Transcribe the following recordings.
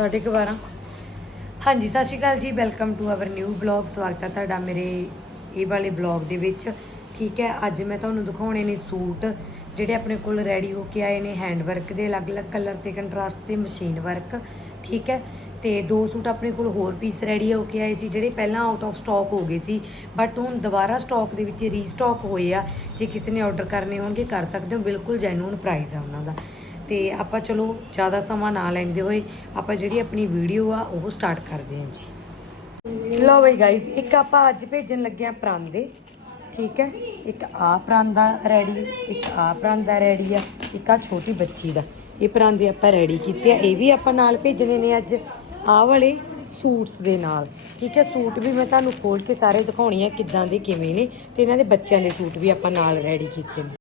ਸਾਢੇ ਕੁ ਬਾਰਾਂ ਹਾਂਜੀ, ਸਤਿ ਸ਼੍ਰੀ ਅਕਾਲ ਜੀ। Welcome to our new blog ਸਵਾਗਤ ਹੈ ਤੁਹਾਡਾ ਮੇਰੇ ਇਹ ਵਾਲੇ ਬਲੌਗ ਦੇ ਵਿੱਚ। ਠੀਕ ਹੈ, ਅੱਜ ਮੈਂ ਤੁਹਾਨੂੰ ਦਿਖਾਉਣੇ ਨੇ ਸੂਟ, ਜਿਹੜੇ ਆਪਣੇ ਕੋਲ ਰੈਡੀ ਹੋ ਕੇ ਆਏ ਨੇ। ਹੈਂਡ ਵਰਕ ਦੇ ਅਲੱਗ-ਅਲੱਗ ਕਲਰ ਤੇ ਕੰਟਰਾਸਟ ਤੇ ਮਸ਼ੀਨ ਵਰਕ ਠੀਕ ਹੈ, ਤੇ ਦੋ ਸੂਟ ਆਪਣੇ ਕੋਲ ਹੋਰ ਪੀਸ ਰੈਡੀ ਹੋ ਕੇ ਆਏ ਸੀ, ਜਿਹੜੇ ਪਹਿਲਾਂ ਆਊਟ ਆਫ ਸਟਾਕ ਹੋ ਗਏ ਸੀ। ਬਟ ਹੁਣ ਦੁਬਾਰਾ ਸਟਾਕ ਦੇ ਵਿੱਚ ਰੀਸਟਾਕ ਹੋਏ ਆ। ਜੇ ਕਿਸੇ ਨੇ ਆਰਡਰ ਕਰਨੇ ਹੋਣਗੇ, ਕਰ ਸਕਦੇ ਹੋ। ਬਿਲਕੁਲ ਜੈਨੂਨ ਪ੍ਰਾਈਸ ਆ ਉਹਨਾਂ ਦਾ। ਤੇ ਆਪਾਂ ਚਲੋ ਜ਼ਿਆਦਾ ਸਮਾਂ ਨਾ ਲੈਂਦੇ ਹੋਏ ਆਪਾਂ ਜਿਹੜੀ ਆਪਣੀ ਵੀਡੀਓ ਆ ਉਹ ਸਟਾਰਟ ਕਰਦੇ ਹਾਂ ਜੀ। ਲਓ ਬਈ ਗਾਇਸ ਇੱਕ ਆਪਾਂ ਅੱਜ ਭੇਜਣ ਲੱਗੇ ਆ ਪਰਾਂਦੇ, ਠੀਕ ਹੈ? ਇੱਕ ਆ ਪਰਾਂਦਾ ਰੈਡੀ ਇੱਕ ਆ ਪਰਾਂਦਾ ਰੈਡੀ ਆ, ਇੱਕ ਆ ਛੋਟੀ ਬੱਚੀ ਦਾ। ਇਹ ਪਰਾਂਦੇ ਆਪਾਂ ਰੈਡੀ ਕੀਤੇ ਆ, ਇਹ ਵੀ ਆਪਾਂ ਨਾਲ ਭੇਜਣੇ ਨੇ ਅੱਜ। ਆਹ ਵਾਲੇ ਸੂਟਸ ਦੇ ਨਾਲ, ਠੀਕ ਹੈ? ਸੂਟ ਵੀ ਮੈਂ ਤੁਹਾਨੂੰ ਖੋਲ ਕੇ ਸਾਰੇ ਦਿਖਾਉਣੀ ਆ ਕਿੱਦਾਂ ਦੇ ਕਿਵੇਂ ਨੇ, ਤੇ ਇਹਨਾਂ ਦੇ ਬੱਚਿਆਂ ਦੇ ਸੂਟ ਵੀ ਆਪਾਂ ਨਾਲ ਰੈਡੀ ਕੀਤੇ ਨੇ।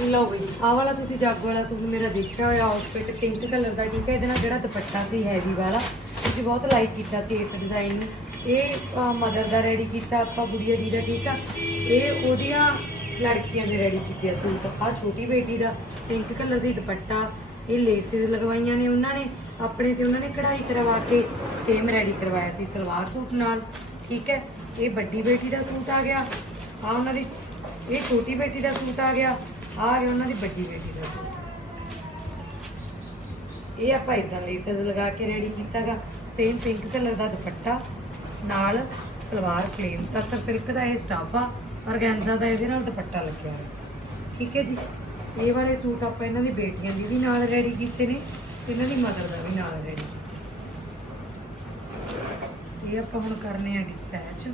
ਲਓ ਬਈ, ਆਹ ਵਾਲਾ ਤੁਸੀਂ ਜਾਗੋ ਵਾਲਾ ਸੂਟ ਮੇਰਾ ਦੇਖਿਆ ਹੋਇਆ ਆਊਟਫਿਟ ਪਿੰਕ ਕਲਰ ਦਾ, ਠੀਕ ਹੈ, ਇਹਦੇ ਨਾਲ ਜਿਹੜਾ ਦੁਪੱਟਾ ਸੀ ਹੈਵੀ ਵਾਲਾ, ਤੁਸੀਂ ਬਹੁਤ ਲਾਈਕ ਕੀਤਾ ਸੀ ਇਸ ਡਿਜ਼ਾਈਨ ਨੂੰ। ਇਹ ਮਦਰ ਦਾ ਰੈਡੀ ਕੀਤਾ, ਆਪਾਂ ਗੁੜੀਆ ਜੀ ਦਾ, ਠੀਕ ਆ? ਇਹ ਉਹਦੀਆਂ ਲੜਕੀਆਂ ਦੇ ਰੈਡੀ ਕੀਤੇ ਆ ਸੂਟ ਆ ਛੋਟੀ ਬੇਟੀ ਦਾ ਪਿੰਕ ਕਲਰ ਦੀ ਦੁਪੱਟਾ, ਇਹ ਲੇਸਿਸ ਲਗਵਾਈਆਂ ਨੇ ਉਹਨਾਂ ਨੇ, ਆਪਣੇ ਤੇ ਉਹਨਾਂ ਨੇ ਕਢਾਈ ਕਰਵਾ ਕੇ ਸੇਮ ਰੈਡੀ ਕਰਵਾਇਆ ਸੀ ਸਲਵਾਰ ਸੂਟ ਨਾਲ, ਠੀਕ ਹੈ? ਇਹ ਵੱਡੀ ਬੇਟੀ ਦਾ ਸੂਟ ਆ ਗਿਆ ਆ ਉਹਨਾਂ ਦੀ, ਇਹ ਛੋਟੀ ਬੇਟੀ ਦਾ ਸੂਟ ਆ ਗਿਆ ਆ ਗਿਆ ਉਹਨਾਂ ਦੀ ਵੱਡੀ ਬੇਟੀ ਦਾ ਸੂਟ। ਇਹ ਆਪਾਂ ਇਦਾਂ ਲੇਸਸ ਲਗਾ ਕੇ ਰੈਡੀ ਕੀਤਾਗਾ। ਸੇਮ ਪਿੰਕ ਕਲਰ ਦਾ ਦੁਪੱਟਾ, ਨਾਲ ਸਲਵਾਰ ਪਲੇਨ ਤਸਰ ਸਿਲਕ ਦਾ ਇਹ ਸਟਾਫ ਆ ਔਰਗੈਂਜ਼ਾ ਦਾ ਇਹਦੇ ਨਾਲ ਦੁਪੱਟਾ ਲੱਗਿਆ ਹੋਇਆ। ਠੀਕ ਹੈ ਜੀ? ਇਹ ਵਾਲੇ ਸੂਟ ਆਪਾਂ ਇਹਨਾਂ ਦੀ ਬੇਟੀਆਂ ਦੀ ਵੀ ਨਾਲ ਰੈਡੀ ਕੀਤੇ ਨੇ, ਇਹਨਾਂ ਦੀ ਮਦਰ ਦਾ ਵੀ ਨਾਲ ਰੈਡੀ ਇਹ ਆਪਾਂ ਹੁਣ ਕਰਨੇ ਆ ਡਿਸਪੈਚ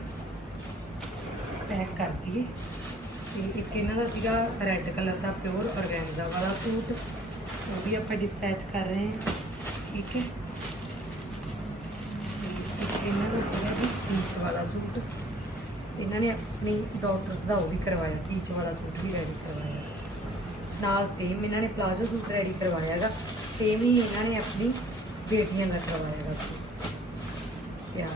ਪੈਕ ਕਰ ਦਈਏ। ਤੇ ਇੱਕ ਇਹਨਾਂ ਦਾ ਸੀਗਾ ਰੈੱਡ ਕਲਰ ਦਾ ਪਿਓਰ ਔਰਗੈਂਜ਼ਾ ਵਾਲਾ ਸੂਟ। ਉਹ ਵੀ ਆਪਾਂ ਡਿਸਪੈਚ ਕਰ ਰਹੇ ਹਾਂ। ਠੀਕ ਹੈ। ਇੱਕ ਇਹਨਾਂ ਦਾ ਸੀਗਾ ਜੀ ਕੀਚ ਵਾਲਾ ਸੂਟ। ਇਹਨਾਂ ਨੇ ਆਪਣੀ ਡਾਕਟਰਸ ਦਾ ਉਹ ਵੀ ਕਰਵਾਇਆ ਕੀਚ ਵਾਲਾ ਸੂਟ ਵੀ ਰੈਡੀ ਕਰਵਾਇਆ। ਨਾਲ ਸੇਮ ਇਹਨਾਂ ਨੇ ਪਲਾਜ਼ੋ ਸੂਟ ਰੈਡੀ ਕਰਵਾਇਆਗਾ। ਸੇਮ ਹੀ ਇਹਨਾਂ ਨੇ ਆਪਣੀ ਬੇਟੀਆਂ ਦਾ ਕਰਵਾਇਆਗਾ ਸੂਟ। ਪਿਆਰ।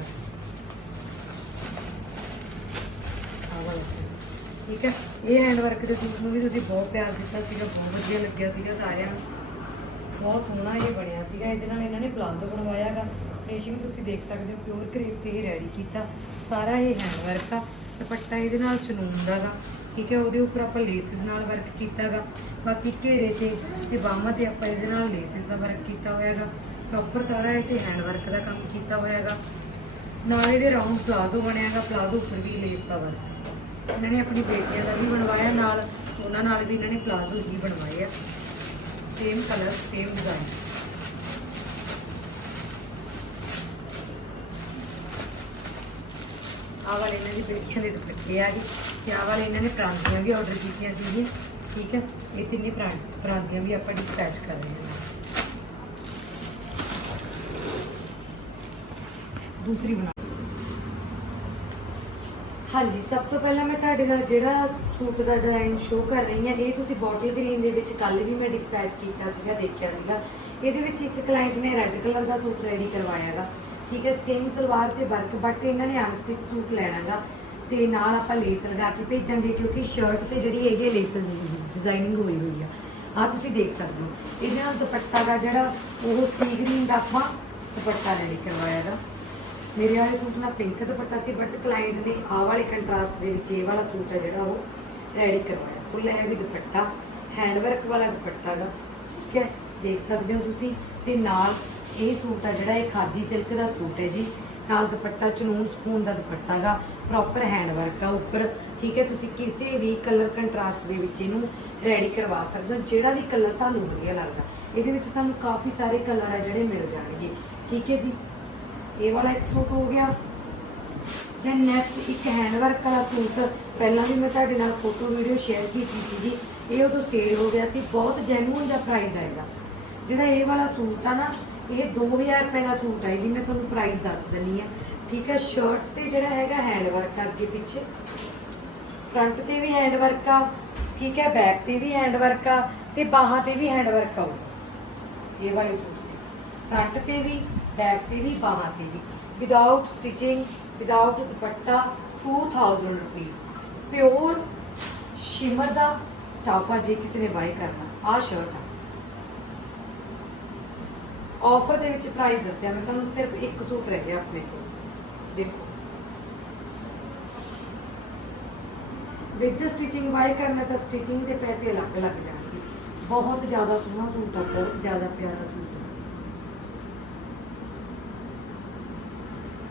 ਆਹ ਸੂਟ। ਠੀਕ ਹੈ? ਇਹ ਹੈਂਡ ਵਰਕ ਦੇ ਸੂਟ ਨੂੰ ਵੀ ਤੁਸੀਂ ਬਹੁਤ ਪਿਆਰ ਦਿੱਤਾ ਸੀਗਾ, ਬਹੁਤ ਵਧੀਆ ਲੱਗਿਆ ਸੀਗਾ ਸਾਰਿਆਂ ਨੂੰ। ਬਹੁਤ ਸੋਹਣਾ ਇਹ ਬਣਿਆ ਸੀਗਾ, ਇਹਦੇ ਨਾਲ ਇਹਨਾਂ ਨੇ ਪਲਾਜ਼ੋ ਬਣਵਾਇਆਗਾ ਫਿਨਿਸ਼ਿੰਗ ਤੁਸੀਂ ਦੇਖ ਸਕਦੇ ਹੋ ਪਿਓਰ ਕਰੇਪ ਤੇ ਇਹ ਰੈਡੀ ਕੀਤਾ। ਸਾਰਾ ਇਹ ਹੈਂਡ ਵਰਕ ਆ। ਦੁਪੱਟਾ ਇਹਦੇ ਨਾਲ ਚਨੂਨ ਦਾਗਾ ਠੀਕ ਹੈ, ਉਹਦੇ ਉੱਪਰ ਆਪਾਂ ਲੇਸਿਸ ਨਾਲ ਵਰਕ ਕੀਤਾਗਾ ਬਾਕੀ ਘੇਰੇ ਤੇ ਤੇ ਬਾਹਾਂ ਤੇ ਆਪਾਂ ਇਹਦੇ ਨਾਲ ਲੇਸਿਸ ਦਾ ਵਰਕ ਕੀਤਾ ਹੋਇਆਗਾ ਪ੍ਰੋਪਰ ਸਾਰਾ ਇਹ ਤੇ ਹੈਂਡ ਵਰਕ ਦਾ ਕੰਮ ਕੀਤਾ ਹੋਇਆਗਾ ਨਾਲ ਇਹਦੇ ਰਾਉਂਡ ਪਲਾਜ਼ੋ ਬਣਿਆਗਾ ਪਲਾਜ਼ੋ ਉੱਪਰ ਵੀ ਲੇਸ ਦਾ ਵਰਕ ਇਹਨਾਂ ਨੇ ਆਪਣੀ ਬੇਟੀਆਂ ਦਾ ਵੀ ਬਣਵਾਇਆ, ਨਾਲ ਉਹਨਾਂ ਨਾਲ ਵੀ ਇਹਨਾਂ ਨੇ ਪਲਾਜ਼ੋ ਹੀ ਬਣਵਾਏ ਆ। ਸੇਮ ਕਲਰ ਸੇਮ ਡਿਜ਼ਾਈਨ ਆਹ ਵਾਲੇ ਇਹਨਾਂ ਦੀ ਬੇਟੀਆਂ ਦੇ ਦੁਪੱਟੇ ਆ ਗਏ ਤੇ ਆਹ ਵਾਲੇ ਇਹਨਾਂ ਨੇ ਪ੍ਰਾਂਤੀਆਂ ਵੀ ਆਰਡਰ ਕੀਤੀਆਂ ਸੀਗੀਆਂ, ਠੀਕ ਹੈ ਇਹ ਤਿੰਨੇ ਪ੍ਰਾਂ- ਪ੍ਰਾਂਤੀਆਂ ਵੀ ਆਪਾਂ ਡਿਸਪੈਚ ਕਰ ਰਹੇ ਹਾਂ ਦੂਸਰੀ ਬਣਾ ਹਾਂਜੀ, ਸਭ ਤੋਂ ਪਹਿਲਾਂ ਮੈਂ ਤੁਹਾਡੇ ਨਾਲ ਜਿਹੜਾ ਸੂਟ ਦਾ ਡਿਜ਼ਾਈਨ ਸ਼ੋ ਕਰ ਰਹੀ ਹਾਂ, ਇਹ ਤੁਸੀਂ ਬੋਟਲ ਗ੍ਰੀਨ ਦੇ ਵਿੱਚ ਕੱਲ ਵੀ ਮੈਂ ਡਿਸਪੈਚ ਕੀਤਾ ਸੀਗਾ, ਦੇਖਿਆ ਸੀਗਾ। ਇਹਦੇ ਵਿੱਚ ਇੱਕ ਕਲਾਇੰਟ ਨੇ ਰੈੱਡ ਕਲਰ ਦਾ ਸੂਟ ਰੈਡੀ ਕਰਵਾਇਆਗਾ। ਠੀਕ ਹੈ ਸੇਮ ਸਲਵਾਰ ਤੇ ਵਰਕ ਬਟ ਇਹਨਾਂ ਨੇ ਅਨਸਟਿਚ ਸੂਟ ਲੈਣਾਗਾ ਤੇ ਨਾਲ ਆਪਾਂ ਲੇਸ ਲਗਾ ਕੇ ਭੇਜਾਂਗੇ, ਕਿਉਂਕਿ ਸ਼ਰਟ ਤੇ ਜਿਹੜੀ ਇਹ ਲੇਸ ਡਿਜ਼ਾਈਨਿੰਗ ਹੋਈ ਹੋਈ ਆ। ਆ ਤੁਸੀਂ ਦੇਖ ਸਕਦੇ ਹੋ। ਇਹਦੇ ਨਾਲ ਦੁਪੱਟਾ ਦਾ ਜਿਹੜਾ ਉਹ ਸੀ ਗ੍ਰੀਨ ਦਾ ਆਪਾਂ ਦੁਪੱਟਾ ਰੈਡੀ ਕਰਵਾਇਆਗਾ। ਮੇਰੇ ਵਾਲੇ ਸੂਟ ਨਾਲ ਪਿੰਕ ਦੁਪੱਟਾ ਸੀ ਬਟ ਕਲਾਇੰਟ ਨੇ ਆਹ ਵਾਲੇ ਕੰਟਰਾਸਟ ਦੇ ਵਿੱਚ ਇਹ ਵਾਲਾ ਸੂਟ ਹੈ ਜਿਹੜਾ ਉਹ ਰੈਡੀ ਕਰਵਾਇਆ। ਫੁੱਲ ਹੈਵੀ ਦੁਪੱਟਾ ਹੈਂਡ ਵਰਕ ਵਾਲਾ ਦੁਪੱਟਾ ਦਾ ਠੀਕ ਹੈ? ਦੇਖ ਸਕਦੇ ਹੋ ਤੁਸੀਂ? ਤੇ ਨਾਲ ਇਹ ਸੂਟ ਆ ਜਿਹੜਾ ਇਹ ਖਾਦੀ ਸਿਲਕ ਦਾ ਸੂਟ ਹੈ ਜੀ। ਨਾਲ ਦੁਪੱਟਾ, ਚਨੂਨ ਸਕੂਨ ਦਾ ਦੁਪੱਟਾ ਗਾ। ਪ੍ਰੋਪਰ ਹੈਂਡ ਵਰਕ ਆ ਉੱਪਰ। ਠੀਕ ਹੈ? ਤੁਸੀਂ ਕਿਸੇ ਵੀ ਕਲਰ ਕੰਟਰਾਸਟ ਦੇ ਵਿੱਚ ਇਹਨੂੰ ਰੈਡੀ ਕਰਵਾ ਸਕਦੇ ਹੋ। ਜਿਹੜਾ ਵੀ ਕਲਰ ਤੁਹਾਨੂੰ ਵਧੀਆ ਲੱਗਦਾ। ਇਹਦੇ ਵਿੱਚ ਤੁਹਾਨੂੰ ਕਾਫੀ ਸਾਰੇ ਕਲਰ ਆ ਜਿਹੜੇ ਮਿਲ ਜਾਣਗੇ। ਠੀਕ ਹੈ ਜੀ? ਇਹ ਵਾਲਾ ਇੱਕ ਸੂਟ ਹੋ ਗਿਆ। ਦੈਨ ਨੈਕਸਟ ਇੱਕ ਹੈਂਡਵਰਕ ਵਾਲਾ ਸੂਟ। ਪਹਿਲਾਂ ਵੀ ਮੈਂ ਤੁਹਾਡੇ ਨਾਲ ਫੋਟੋ ਵੀਡੀਓ ਸ਼ੇਅਰ ਕੀਤੀ ਸੀਗੀ। ਇਹ ਉਦੋਂ ਸੇਲ ਹੋ ਗਿਆ ਸੀ। ਬਹੁਤ ਜੈਨੂਅਨ ਜਿਹਾ ਪ੍ਰਾਈਸ ਆਏਗਾ ਜਿਹੜਾ ਇਹ ਵਾਲਾ ਸੂਟ ਆ ਨਾ, ਇਹ 2000 ਰੁਪਏ ਦਾ ਸੂਟ ਹੈ ਜੀ ਮੈਂ ਤੁਹਾਨੂੰ ਪ੍ਰਾਈਸ ਦੱਸ ਦਿੰਨੀ ਆ ਠੀਕ ਹੈ ਸ਼ਰਟ ਤੇ ਜਿਹੜਾ ਹੈਗਾ ਹੈਂਡ ਵਰਕ ਅੱਗੇ ਪਿੱਛੇ। ਫਰੰਟ ਤੇ ਵੀ ਹੈਂਡ ਵਰਕ ਆ। ਠੀਕ ਹੈ ਬੈਕ ਤੇ ਵੀ ਹੈਂਡ ਵਰਕ ਆ। ਤੇ ਬਾਹਾਂ ਤੇ ਵੀ ਹੈਂਡ ਵਰਕ ਆਊ ਇਹ ਵਾਲੇ ਸੂਟ। ਫਰੰਟ ਤੇ ਵੀ ਬੈਕ ਤੇ ਵੀ, ਬਾਹਾਂ ਤੇ ਵੀ। ਵਿਦਆਊਟ ਸਟਿਚਿੰਗ ਵਿਦਆਊਟ ਦੁਪੱਟਾ 2000 ਰੁਪੀਸ ਪਿਓਰ ਸ਼ਿਮਰ ਦਾ ਸਟਾਫ ਜੇ ਕਿਸੇ ਨੇ ਬਾਈ ਕਰਨਾ ਆ ਸ਼ਰਟ ਆ। ਆਫਰ ਦੇ ਵਿੱਚ ਪ੍ਰਾਈਸ ਦੱਸਿਆ, ਮੈਂ ਤੁਹਾਨੂੰ ਸਿਰਫ ਇੱਕ ਸੂਟ ਰਹਿ ਗਿਆ ਆਪਣੇ ਕੋਲ। ਦੇਖੋ। ਵਿਦ ਸਟਿਚਿੰਗ ਬਾਈ ਕਰਨਾ ਤਾਂ ਸਟਿਚਿੰਗ ਦੇ ਪੈਸੇ ਅਲੱਗ ਲੱਗ ਜਾਣਗੇ। ਬਹੁਤ ਜ਼ਿਆਦਾ ਸੋਹਣਾ ਸੂਟ ਆ, ਬਹੁਤ ਜ਼ਿਆਦਾ ਪਿਆਰਾ ਸੂਟ ਆ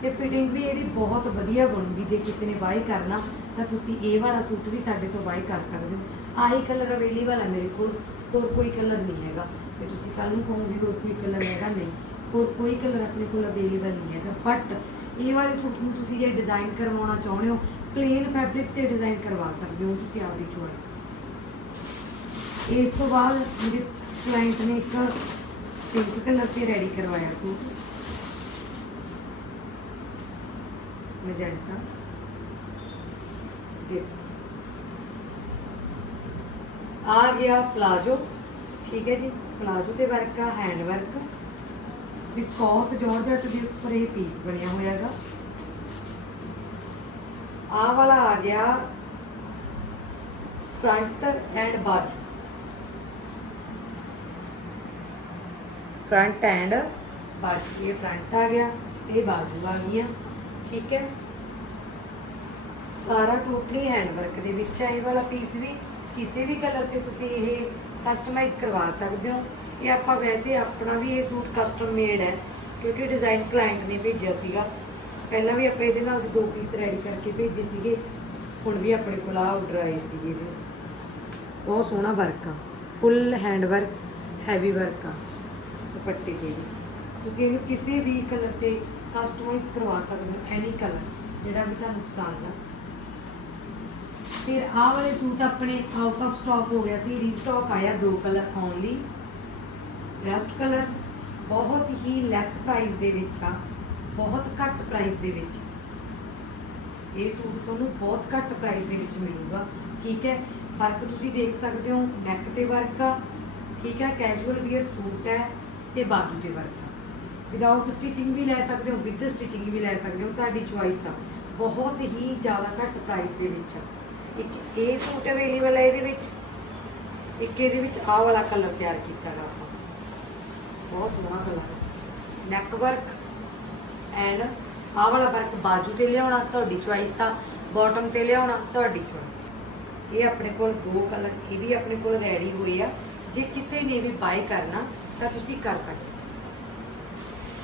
ਤੇ ਫਿਟਿੰਗ ਵੀ ਇਹਦੀ ਬਹੁਤ ਵਧੀਆ ਬਣੂਗੀ, ਜੇ ਕਿਸੇ ਨੇ ਬਾਈ ਕਰਨਾ, ਤਾਂ ਤੁਸੀਂ ਇਹ ਵਾਲਾ ਸੂਟ ਵੀ ਸਾਡੇ ਤੋਂ ਬਾਈ ਕਰ ਸਕਦੇ ਹੋ। ਆਹੀ ਕਲਰ ਅਵੇਲੇਬਲ ਹੈ ਮੇਰੇ ਕੋਲ, ਹੋਰ ਕੋਈ ਕਲਰ ਨਹੀਂ ਹੈਗਾ। ਤੇ ਤੁਸੀਂ ਕੱਲ ਨੂੰ ਕਹੋਗੇ ਹੋਰ ਕੋਈ ਕਲਰ ਹੈਗਾ ਨਹੀਂ, ਹੋਰ ਕੋਈ ਕਲਰ ਆਪਣੇ ਕੋਲ ਅਵੇਲੇਬਲ ਨਹੀਂ ਹੈਗਾ। ਬਟ ਇਹ ਵਾਲੇ ਸੂਟ ਨੂੰ ਤੁਸੀਂ ਜੇ ਡਿਜ਼ਾਈਨ ਕਰਵਾਉਣਾ ਚਾਹੁੰਦੇ ਹੋ ਪਲੇਨ ਫੈਬਰਿਕ ਤੇ ਡਿਜ਼ਾਈਨ ਕਰਵਾ ਸਕਦੇ ਹੋ, ਤੁਸੀਂ ਆਪਦੀ ਚੋਇਸ ਇਸ ਤੋਂ ਬਾਅਦ ਮੇਰੇ ਕਲਾਇੰਟ ਨੇ ਇੱਕ ਪਿੰਕ ਕਲਰ ਤੇ ਰੈਡੀ ਕਰਵਾਇਆ ਸੂਟ। ਮੈਜੈਂਟਾ ਦੇਖੋ ਆ ਗਿਆ ਪਲਾਜੋ ਠੀਕ ਹੈ ਜੀ ਪਲਾਜੋ ਤੇ ਵਰਕ ਆ ਹੈਂਡ ਵਰਕ ਵਿਸਕੋਸ ਜਾਰਜਟ ਦੇ ਉੱਪਰ ਇਹ ਪੀਸ ਬਣਿਆ ਹੋਇਆ ਹੈਗਾ ਆ ਵਾਲਾ ਆ ਗਿਆ ਫਰੰਟ ਐਂਡ ਬਾਜੂ ਫਰੰਟ ਐਂਡ ਬਾਜੂ ਇਹ ਫਰੰਟ ਆ ਗਿਆ ਇਹ ਬਾਜੂ ਆ ਗਈਆਂ ਠੀਕ ਹੈ? ਸਾਰਾ ਟੋਟਲੀ ਹੈਂਡਵਰਕ ਦੇ ਵਿੱਚ ਹੈ ਇਹ ਵਾਲਾ ਪੀਸ ਵੀ। ਕਿਸੇ ਵੀ ਕਲਰ ਤੇ ਤੁਸੀਂ ਇਹ ਕਸਟਮਾਈਜ਼ ਕਰਵਾ ਸਕਦੇ ਹੋ। ਇਹ ਆਪਾਂ ਵੈਸੇ ਆਪਣਾ ਵੀ ਇਹ ਸੂਟ ਕਸਟਮ ਮੇਡ ਹੈ, ਕਿਉਂਕਿ ਡਿਜ਼ਾਈਨ ਕਲਾਇੰਟ ਨੇ ਭੇਜਿਆ ਸੀਗਾ। ਪਹਿਲਾਂ ਵੀ ਆਪਾਂ ਇਹਦੇ ਨਾਲ ਦੋ ਪੀਸ ਰੈਡੀ ਕਰਕੇ ਭੇਜੇ ਸੀਗੇ। ਹੁਣ ਵੀ ਆਪਣੇ ਕੋਲ ਆ ਆਰਡਰ ਆਏ ਸੀਗੇ ਇਹਦੇ। ਬਹੁਤ ਸੋਹਣਾ ਵਰਕ ਆ। Full hand work heavy work ਆ। ਦੁਪੱਟੇ ਤੇ ਤੁਸੀਂ ਇਹਨੂੰ ਕਿਸੇ ਵੀ ਕਲਰ ਤੇ ਕਸਟਮਾਈਜ਼ ਕਰਵਾ ਸਕਦੇ ਹੋ ਐਨੀ ਕਲਰ ਜਿਹੜਾ ਵੀ ਤੁਹਾਨੂੰ ਪਸੰਦ ਆ। ਫਿਰ ਆਹ ਵਾਲੇ ਸੂਟ ਆਪਣੇ ਆਊਟ ਆਫ ਸਟਾਕ ਹੋ ਗਿਆ ਸੀ ਰੀਸਟਾਕ ਆਇਆ ਦੋ ਕਲਰ ਓਨਲੀ ਰਸਟ ਕਲਰ ਬਹੁਤ ਹੀ ਲੈਸ ਪ੍ਰਾਈਸ ਦੇ ਵਿੱਚ ਆ, ਬਹੁਤ ਘੱਟ ਪ੍ਰਾਈਸ ਦੇ ਵਿੱਚ। ਇਹ ਸੂਟ ਤੁਹਾਨੂੰ ਬਹੁਤ ਘੱਟ ਪ੍ਰਾਈਸ ਦੇ ਵਿੱਚ ਮਿਲੂਗਾ, ਠੀਕ ਹੈ? ਵਰਕ ਤੁਸੀਂ ਦੇਖ ਸਕਦੇ ਹੋ ਨੈਕ ਤੇ ਵਰਕ ਆ, ਠੀਕ ਹੈ? ਕੈਜੂਅਲ ਵੀਅਰ ਸੂਟ ਹੈ ਤੇ ਬਾਜੂ ਤੇ ਵਰਕ ਵਿਦਆਊਟ ਸਟਿਚਿੰਗ ਵੀ ਲੈ ਸਕਦੇ ਹੋ ਵਿਦ ਸਟਿਚਿੰਗ ਵੀ ਲੈ ਸਕਦੇ ਹੋ, ਤੁਹਾਡੀ ਚੁਆਇਸ ਆ। ਬਹੁਤ ਹੀ ਜ਼ਿਆਦਾ ਘੱਟ ਪ੍ਰਾਈਸ ਦੇ ਵਿੱਚ। ਆ ਇੱਕ ਇਹ ਸੂਟ ਅਵੇਲੇਬਲ ਹੈ ਇਹਦੇ ਵਿੱਚ। ਇੱਕ ਇਹਦੇ ਵਿੱਚ ਆਹ ਵਾਲਾ ਕਲਰ ਤਿਆਰ ਕੀਤਾ ਗਾ ਆਪਾਂ। ਬਹੁਤ ਸੋਹਣਾ ਕਲਰ ਨੈਕ ਵਰਕ ਐਂਡ ਆਹ ਵਾਲਾ ਵਰਕ ਬਾਜੂ ਤੇ ਲਿਆਉਣਾ, ਤੁਹਾਡੀ ਚੁਆਇਸ ਆ। ਬਾਟਮ ਤੇ ਲਿਆਉਣਾ, ਤੁਹਾਡੀ ਚੁਆਇਸ ਇਹ ਆਪਣੇ ਕੋਲ ਦੋ ਕਲਰ ਇਹ ਵੀ ਆਪਣੇ ਕੋਲ ਰੈਡੀ ਹੋਏ ਆ। ਜੇ ਕਿਸੇ ਨੇ ਵੀ ਬਾਈ ਕਰਨਾ, ਤਾਂ ਤੁਸੀਂ ਕਰ ਸਕਦੇ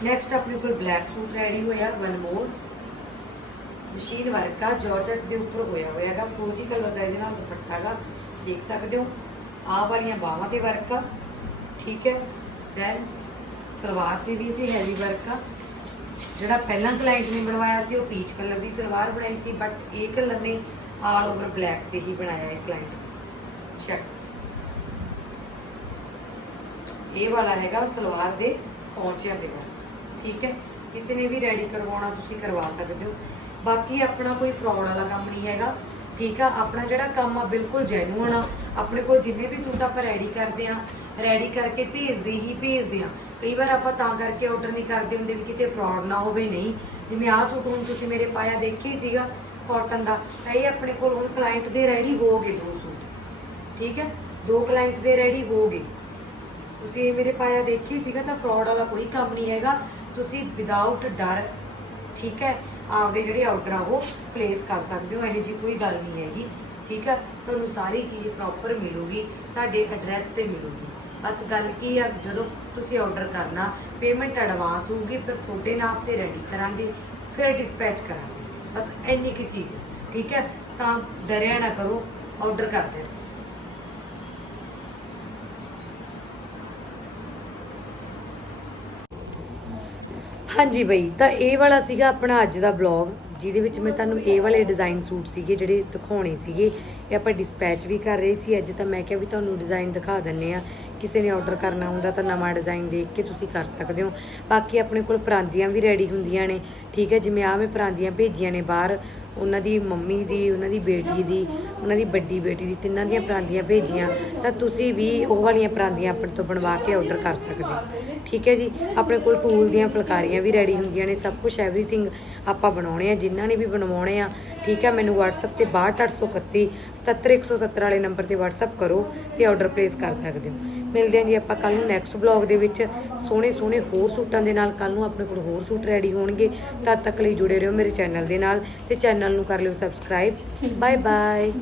ਨੈਕਸਟ ਆਪਣੇ ਕੋਲ ਬਲੈਕ ਸੂਟ ਰੈਡੀ ਹੋਇਆ ਵਨ ਮੋਰ ਮਸ਼ੀਨ ਵਰਕ ਆ ਜਾਰਜਟ ਦੇ ਉੱਪਰ ਹੋਇਆ ਹੋਇਆ ਹੈਗਾ ਫਰੋਜੀ ਕਲਰ ਦਾ ਇਹਦੇ ਨਾਲ ਦੁਪੱਟਾ ਹੈਗਾ ਦੇਖ ਸਕਦੇ ਹੋ। ਆਹ ਵਾਲੀਆਂ ਬਾਹਾਂ ਤੇ ਵਰਕ ਆ ਠੀਕ ਹੈ। ਦੈਨ ਸਲਵਾਰ ਤੇ ਵੀ ਤੇ ਹੈਵੀ ਵਰਕ। ਆ ਜਿਹੜਾ ਪਹਿਲਾਂ ਕਲਾਇੰਟ ਨੇ ਬਣਵਾਇਆ ਸੀ, ਉਹ ਪੀਚ ਕਲਰ ਦੀ ਸਲਵਾਰ ਬਣਾਈ ਸੀ ਬਟ ਇਹ ਕਲਰ ਨੇ ਆਲ ਓਵਰ ਬਲੈਕ ਤੇ ਹੀ ਬਣਾਇਆ ਹੈ ਕਲਾਇੰਟ ਚੈੱਕ ਇਹ ਵਾਲਾ ਹੈਗਾ ਸਲਵਾਰ ਦੇ ਪੌਂਚਿਆਂ ਦੇ ਵਰਕ ਠੀਕ ਹੈ? ਕਿਸੇ ਨੇ ਵੀ ਰੈਡੀ ਕਰਵਾਉਣਾ, ਤੁਸੀਂ ਕਰਵਾ ਸਕਦੇ ਹੋ। ਬਾਕੀ ਆਪਣਾ ਕੋਈ ਫਰਾਡ ਵਾਲਾ ਕੰਮ ਨਹੀਂ ਹੈਗਾ। ਠੀਕ ਆ? ਆਪਣਾ ਜਿਹੜਾ ਕੰਮ ਆ, ਬਿਲਕੁਲ ਜੈਨੂਅਨ ਆ। ਆਪਣੇ ਕੋਲ ਜਿੰਨੇ ਵੀ ਸੂਟ ਆਪਾਂ ਰੈਡੀ ਕਰਦੇ ਆ ਰੈਡੀ ਕਰਕੇ ਭੇਜਦੇ ਹੀ ਭੇਜਦੇ ਆ। ਕਈ ਵਾਰ ਆਪਾਂ ਤਾਂ ਕਰਕੇ ਆਰਡਰ ਨਹੀਂ ਕਰਦੇ ਹੁੰਦੇ ਵੀ ਕਿਤੇ ਫਰਾਡ ਨਾ ਹੋਵੇ, ਨਹੀਂ। ਜਿਵੇਂ ਆਹ ਸੂਟ ਹੁਣ ਤੁਸੀਂ ਮੇਰੇ ਪਾਇਆ, ਦੇਖਿਆ ਹੀ ਸੀਗਾ ਕਾਟਨ ਦਾ। ਤਾਂ ਇਹ ਆਪਣੇ ਕੋਲ ਹੁਣ ਕਲਾਇੰਟ ਦੇ ਰੈਡੀ ਹੋ ਗਏ ਦੋ ਸੂਟ। ਠੀਕ ਹੈ? ਦੋ ਕਲਾਇੰਟ ਦੇ ਰੈਡੀ ਹੋ ਗਏ ਤੁਸੀਂ ਇਹ ਮੇਰੇ ਪਾਇਆ ਦੇਖੀ ਸੀਗਾ, ਤਾਂ ਫਰਾਡ ਵਾਲਾ ਕੋਈ ਕੰਮ ਨਹੀਂ ਹੈਗਾ। ਤੁਸੀਂ ਵਿਦਆਊਟ ਡਰ, ਠੀਕ ਹੈ, ਆਪਦੇ ਜਿਹੜੇ ਆਰਡਰ ਆ, ਉਹ ਪਲੇਸ ਕਰ ਸਕਦੇ ਹੋ, ਇਹੋ ਜੀ ਕੋਈ ਗੱਲ ਨਹੀਂ ਹੈਗੀ, ਠੀਕ ਹੈ, ਤੁਹਾਨੂੰ ਸਾਰੀ ਚੀਜ਼ ਪ੍ਰੋਪਰ ਮਿਲੂਗੀ, ਤੁਹਾਡੇ ਐਡਰੈਸ ਤੇ ਮਿਲੂਗੀ। ਬਸ ਗੱਲ ਕੀ ਆ, ਜਦੋਂ ਤੁਸੀਂ ਆਰਡਰ ਕਰਨਾ ਪੇਮੈਂਟ ਐਡਵਾਂਸ ਹੋਊਗੀ, ਫਿਰ ਤੁਹਾਡੇ ਨਾਮ ਤੇ ਰੈਡੀ ਕਰਾਂਗੇ, ਫਿਰ ਡਿਸਪੈਚ ਕਰਾਂਗੇ। ਬਸ ਇੰਨੀ ਕੁ ਚੀਜ਼ ਠੀਕ ਹੈ, ਤਾਂ ਡਰਿਆ ਨਾ ਕਰੋ ਆਰਡਰ ਕਰ ਹਾਂਜੀ ਬਈ, ਤਾਂ ਇਹ ਵਾਲਾ ਸੀਗਾ ਆਪਣਾ ਅੱਜ ਦਾ ਵਲੌਗ ਜਿਹਦੇ ਵਿੱਚ ਮੈਂ ਤੁਹਾਨੂੰ ਇਹ ਵਾਲੇ ਡਿਜ਼ਾਈਨ ਸੂਟ ਸੀਗੇ ਜਿਹੜੇ ਦਿਖਾਉਣੇ ਸੀਗੇ, ਇਹ ਆਪਾਂ ਡਿਸਪੈਚ ਵੀ ਕਰ ਰਹੇ ਸੀ ਅੱਜ, ਤਾਂ ਮੈਂ ਕਿਹਾ ਵੀ ਤੁਹਾਨੂੰ ਡਿਜ਼ਾਈਨ ਦਿਖਾ ਦਿੰਨੇ ਆ। ਕਿਸੇ ਨੇ ਆਰਡਰ ਕਰਨਾ ਹੁੰਦਾ ਤਾਂ ਨਵਾਂ ਡਿਜ਼ਾਈਨ ਦੇਖ ਕੇ ਤੁਸੀਂ ਕਰ ਸਕਦੇ ਹੋ। ਬਾਕੀ ਆਪਣੇ ਕੋਲ ਪਰਾਂਦੀਆਂ ਵੀ ਰੈਡੀ ਹੁੰਦੀਆਂ ਨੇ, ਠੀਕ ਹੈ, ਜਿਵੇਂ ਆ ਮੈਂ ਪਰਾਂਦੀਆਂ ਭੇਜੀਆਂ ਨੇ ਬਾਹਰ ਉਹਨਾਂ ਦੀ ਮੰਮੀ ਦੀ, ਉਹਨਾਂ ਦੀ ਬੇਟੀ ਦੀ, ਉਹਨਾਂ ਦੀ ਵੱਡੀ ਬੇਟੀ ਦੀ ਤਿੰਨਾਂ ਦੀਆਂ ਪਰਾਂਦੀਆਂ ਭੇਜੀਆਂ, ਤਾਂ ਤੁਸੀਂ ਵੀ ਉਹ ਵਾਲੀਆਂ ਪਰਾਂਦੀਆਂ ਆਪਣੇ ਤੋਂ ਬਣਵਾ ਕੇ ਆਰਡਰ ਕਰ ਸਕਦੇ ਹੋ। ਠੀਕ ਹੈ ਜੀ? ਆਪਣੇ ਕੋਲ ਟੂਲ ਦੀਆਂ ਫੁਲਕਾਰੀਆਂ ਵੀ ਰੈਡੀ ਹੁੰਦੀਆਂ ਨੇ, ਸਭ ਕੁਝ ਐਵਰੀਥਿੰਗ ਆਪਾਂ ਬਣਾਉਣੇ ਆ, ਜਿਨ੍ਹਾਂ ਨੇ ਵੀ ਬਣਵਾਉਣੇ ਆ। ਠੀਕ ਹੈ, ਮੈਨੂੰ WhatsApp ਤੇ 62831 77170 ਵਾਲੇ ਨੰਬਰ ਤੇ WhatsApp ਕਰੋ ਤੇ ਆਰਡਰ ਪਲੇਸ ਕਰ ਸਕਦੇ ਹੋ। ਮਿਲਦੇ ਹਾਂ ਜੀ ਆਪਾਂ ਕੱਲ ਨੂੰ ਨੈਕਸਟ ਬਲੌਗ ਦੇ ਵਿੱਚ। ਸੋਹਣੇ ਸੋਹਣੇ ਹੋਰ ਸੂਟਾਂ ਦੇ ਨਾਲ ਕੱਲ ਨੂੰ ਆਪਣੇ ਕੋਲ ਹੋਰ ਸੂਟ ਰੈਡੀ ਹੋਣਗੇ। ਤਦ ਤੱਕ ਲਈ ਜੁੜੇ ਰਹੋ ਮੇਰੇ ਚੈਨਲ ਦੇ ਨਾਲ ਤੇ ਚੈਨਲ ਨੂੰ ਕਰ ਲਿਓ ਸਬਸਕ੍ਰਾਈਬ ਬਾਏ ਬਾਏ